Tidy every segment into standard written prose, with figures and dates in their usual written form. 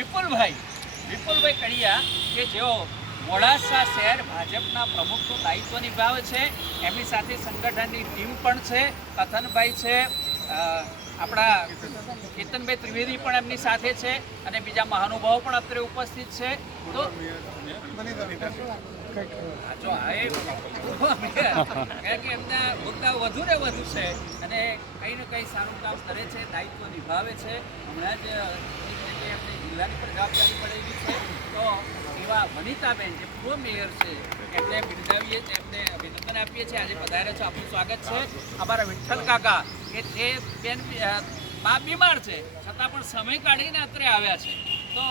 વિપુલભાઈ કડિયા કે જેઓ મોડાસા શહેર ભાજપના પ્રમુખનું દાયિત્વ નિભાવે છે. એમની સાથે સંગઠનની ટીમ પણ છે. કથનભાઈ છે, આપણા કેતનભાઈ ત્રિવેદી પણ એમની સાથે છે અને બીજા મહાનુભાવો પણ અત્યારે ઉપસ્થિત છે. તો એમના મુદ્દા વધુ ને વધુ છે અને કંઈ ને કંઈ સારું કામ કરે છે, દાયિત્વ નિભાવે છે. હમણાં જ એમને જિલ્લાની પણ જવાબદારી પડેલી છે. તો એવા વનિતાબેન જે પૂર્વ મેયર છે એમને બિરદાવીએ, એમને અભિનંદન આપીએ છીએ. આજે પધાર્યા છો, આપનું સ્વાગત છે. અમારા વિઠ્ઠલ કાકા કે જે બેન બાપ બીમાર છે છતાં પણ સમય કાઢીને અત્રે આવ્યા છે. તો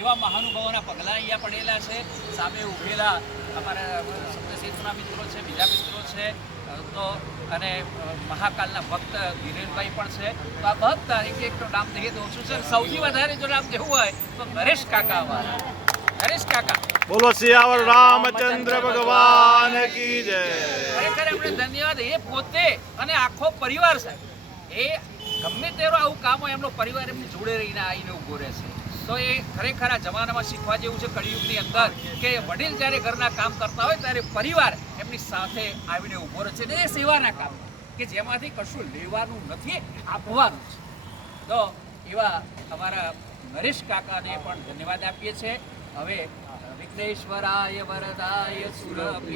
એવા મહાનુભાવોના પગલાં અહીંયા પડેલા છે. સામે ઉભેલા અમારા સપ્તક્ષેત્રના મિત્રો છે, બીજા મિત્રો છે, તો અને મહાકાલના ભક્ત ધીરેનભાઈ પણ છે. તો આ બધા એક નામ દઈએ તો ઓછું છે. સૌથી વધારે જો નામ દેવું હોય તો નરેશ કાકા અમારા. નરેશ કાકા બોલો સિયાવર રામચંદ્ર ભગવાન કી જય. ખરેખર આપણે ધન્યવાદ. એ પોતે અને આખો પરિવાર સાહેબ, એ ગમે તેરો આવું કામ હોય એમનો પરિવાર એમની જોડે રહીને આવીને ઊભો રહે છે. તો એ ખરેખર આ જમાનામાં શીખવા જેવું છે કળિયુગની અંદર કે વડીલ જ્યારે ઘરના કામ કરતા હોય ત્યારે પરિવાર એમની સાથે આવીને ઊભો રહે છે. ને એ સેવાના કામ કે જેમાંથી કશું લેવાનું નથી, આપવાનું છે. તો એવા અમારા નરેશ કાકાને પણ ધન્યવાદ આપીએ છીએ. હવે વિઘ્નેશ્વરાય વરદાય સુરભિ